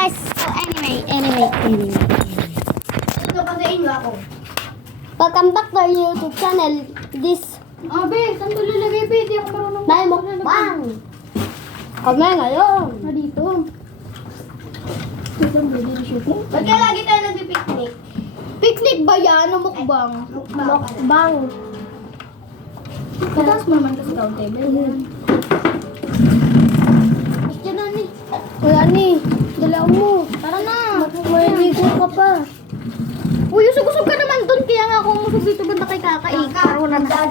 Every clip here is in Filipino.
guys. So anyway. Ito, pagayin mo ako. Welcome back to our YouTube channel. This Be, saan ko lalagay, Be? Di ako marunong. Nay Mukbang. Kami ngayon. Dito. Ba't kaya lagi tayo nag-picnic? Picnic ba yan o mukbang? Mukbang. Pataas mo naman kasi countable. Diyan na ni. Kuya ni, dala mo. Tara na. Maliligo ka pa. Uy, usog-usog ka naman dun. Kaya nga ako umusog dito banda kay Kaka. Para wala na.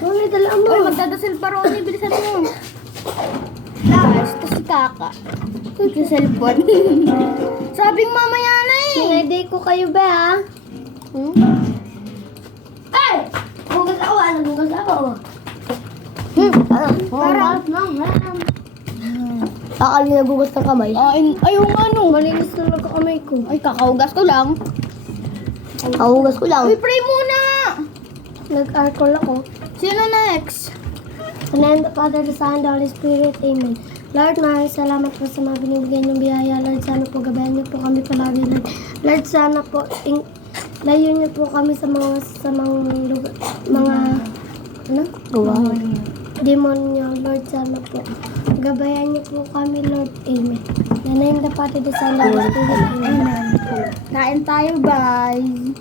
Kuya, dala mo. Uy, magdadasal pa ron. Bilisan mo. Guys, ito si Kaka. Ito cellphone. Sabing mamaya na eh. Sinayday ko kayo ba ha? Ay! Bugas ako. Bugas ako. Parang. Akala niya bugas ng kamay. Ay, yung ano. Malinis na lang kamay ko. Ay, kakaugas ko lang. Kahugas ko lang. Uy, pray muna! Nag-alcohol ako. Sino next? In the name of the Father, the Son, and the Holy Spirit. Amen. Lord, maraming salamat po sa mga binibigay niyong biyaya. Lord, sana po gabayan niyo po kami palagi. Lord, sana po layo niyo po kami sa mga lugar, demonyo. Lord, sana po gabayan niyo po kami, Lord. Amen. In the name of the Father, the Son, and the Holy Spirit. Amen. Kain tayo, guys.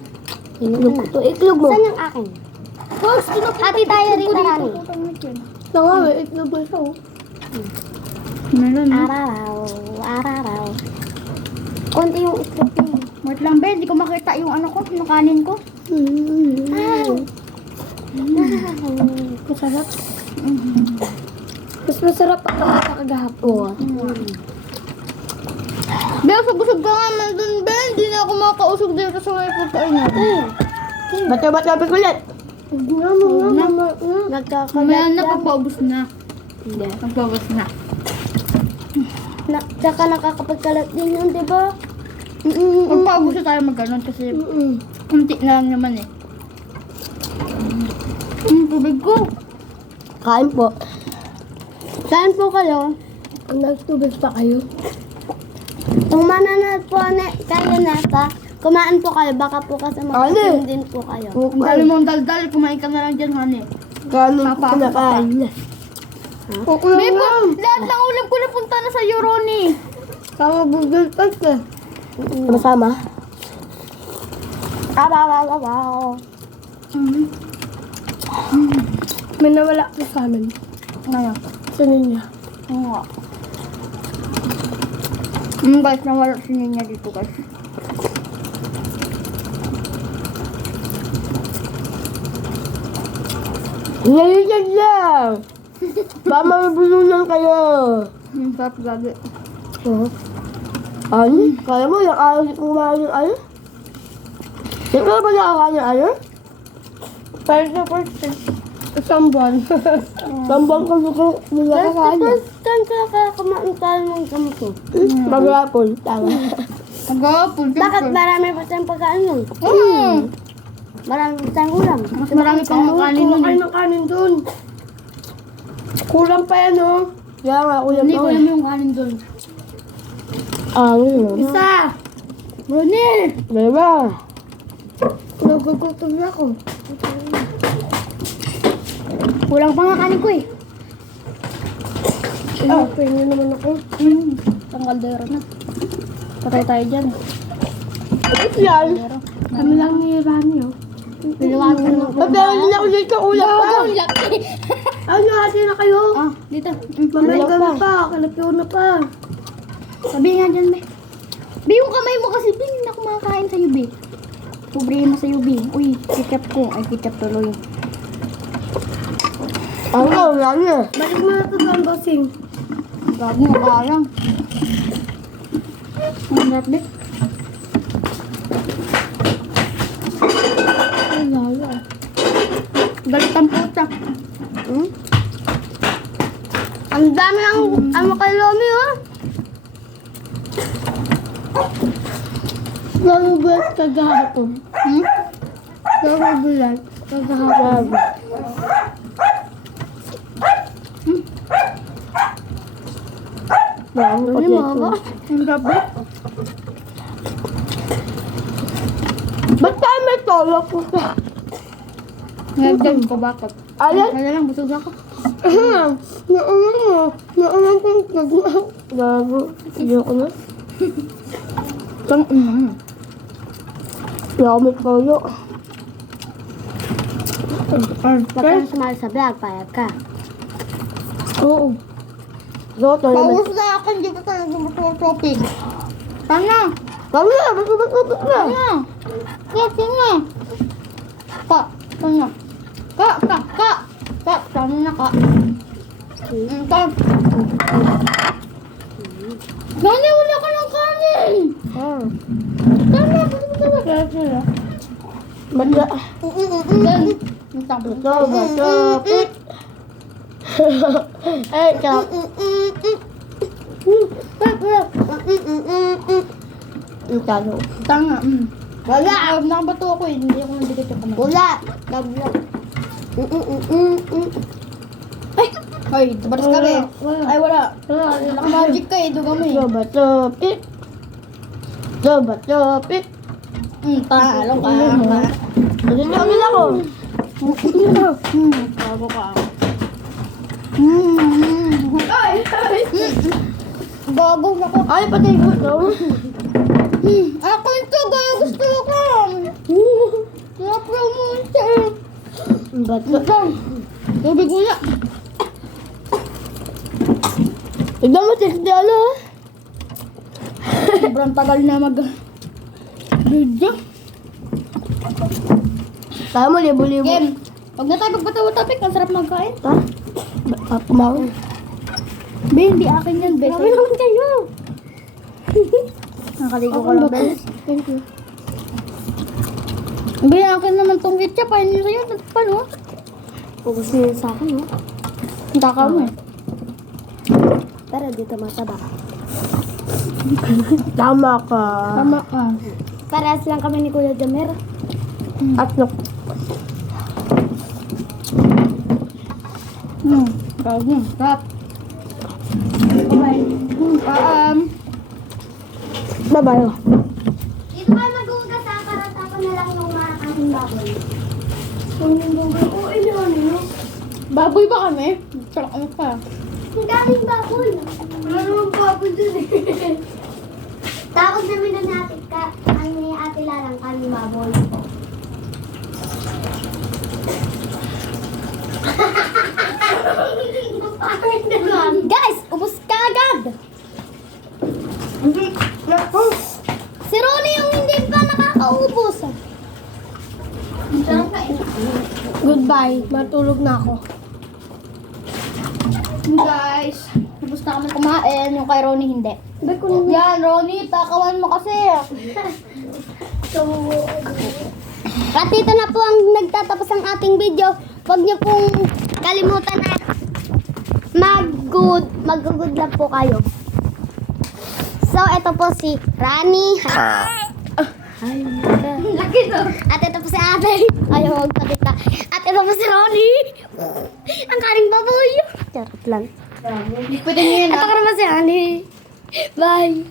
Iklog ko to. Iklog mo. Saan yung akin? First, Hati tayo rin, Tarani. Tanga, itlog mo ito. Meron. Araraw. Konti yung itlog niya. Wait lang, Ben. Hindi ko makita yung ano ko, yung kanin ko. Masarap. Mas masarap pa sa kagahapon. Ben, usog-usog ka nga man dun, Ben. Hindi na ako makakausog dito sa may pagkainan. Ba't lapit ulit? Mamaya na, pagpaubos na. Hindi. Pagpaubos na. Tsaka nakakapagkalat din yun, di ba? Pagpaubos na tayo mag-ganon kasi kunti na lang naman eh. Tubig ko. Kain po. Kain po kayo. Nagtubig pa kayo. Kung mananad po kayo nata, kumain po kayo. Baka po kasi mag-inom din po kayo. Kung alam mo ang daldal, kumain ka na lang dyan, honey. Kanin po na kain. Bebo, lahat ng ulam ko napunta na sa Euroni. Kama bugil pa ka. Masama? May nawala po sa amin. Ngayon. Sa ninyo. Oo nga. Guys, nawala si Ninya dito, guys. Naliligyan lang! Baka mabulunan kayo. Sarap gabi. Ano? Kaya mo, yung araw di kumain yung ano? Di ba ba nakakain yung ano? Isang buwan. Isang buwan ka nila kakain. Saan ka kumain tayo ng gamito? Maghapon, tama. Agapon. Bakit marami pa tayong pagkain nun? Marami pa tayong ulam. Mas marami pang kanin nun. Kumain ng kanin dun. Kulang pa yan, oh. Kaya nga, kulang Hindi pa. ko alam yung kanin doon. Yun. Isa! Ronnie! Diba? Nagugutom na ako. Kulang pa nga kanin ko eh. Pinapin niyo naman ako. Ang kaldero na. Patay tayo dyan. Yan. Kami lang ni Rani, oh. Pinawasan mo. Pagkakalin ako dito, ulam pa. Ano, hati na kayo? Ah, dito. Mamay kami pa, kalapyo na pa. Sabi nga dyan, be. Be, yung kamay mo kasi, be, hindi na ako makakain sa'yo, be. Problema sa'yo, be. Uy, ketchup ko. Ay, ketchup tuloy. Ano, Rani? Balik mo na ito doon, bossing. Gabi mo ka lang. Ang lahat, be. Ay, lala. Galit ang puta. Ang dami ang kay Lomi, oh. Nagugulat kagahapon. Nagugulat kagahapon. Ano mga? Ang gabi. Ba't tayo may tolo po ka? Nagdan ko bakit? Ayan. Kaya lang, busog ako. Naunang kong kagmang. Gago. Hindi ako na. Wala ako may tolo. Huwag ka na sumali sa vlog, payag ka. Oo. So, tayo naman. Paus na ako, hindi ko talaga matutupig. Tanga! Kami na, matutupit na. Tanga! Tanga! Ka! Tanga! Ka! Tanga na ka. Ka! Nani, wala ka ng kanin! Tama! Banda. Matutupit. Eh, kaya. Ang talo. Tanga! Wala. Nakabato ako eh, hindi ako nandikit yung kamay. Wala. Tabla. Ay! Ay, tabaras ka eh. Ay, wala. Wala. Naka-magic ka eh, duga mo eh. Matutupit. Matutupit. Talo ka. Matutupit ako. Bago ka. Bago ako. Ay, patay ko ito. Ako ito, gaya gusto ko. Na-promote eh. Bato. Tubig mo na. Tignan mo, tikdi ano. Sobrang tagal na video. Tayo mo, libo-libo. Game. Huwag na tayo magpatawa-topic. Ang sarap magkain. Ha? Kumawin. Be, hindi akin yan, be. Grabe naman kayo. Nakaligo ko lang, be. Thank you. Be, akin naman tong ketchup. Ayun nyo sa'yo. Paano? Focus niyo sa akin, no? Taka mo eh. Pero dito mataba. Tama ka. Tama ka. Parehas lang kami ni Kuya Jamer. At look. Bago. Sarap. Bye-bye. Bye-bye. Dito kayo mag-uugas ha, para tapon na lang yung mga kaming baboy. Kaming baboy? Oo, no? Baboy ba kami? Sarap ano pa. Ang daming baboy. Wala namang baboy dun eh. Tapos namin na natin ang ni Ate Lalang kaming baboy. Guys, ubos ka agad! Si Ronnie yung hindi pa nakakaubos. Goodbye. Matulog na ako. Guys, ubos na kami kumain. Yung kay Ronnie hindi. Yan, Ronnie, takawan mo kasi. At dito na po ang nagtatapos ang ating video. Huwag niyo pong kalimutan na mag-good lang po kayo. So, ito po si Rani. Laki to. At ito po si Ate. Ayaw magpakita. At ito po si Ronnie. Ang karing baboy. Charot lang. Pwede nyo yan, Ito ka naman si Honey. Bye.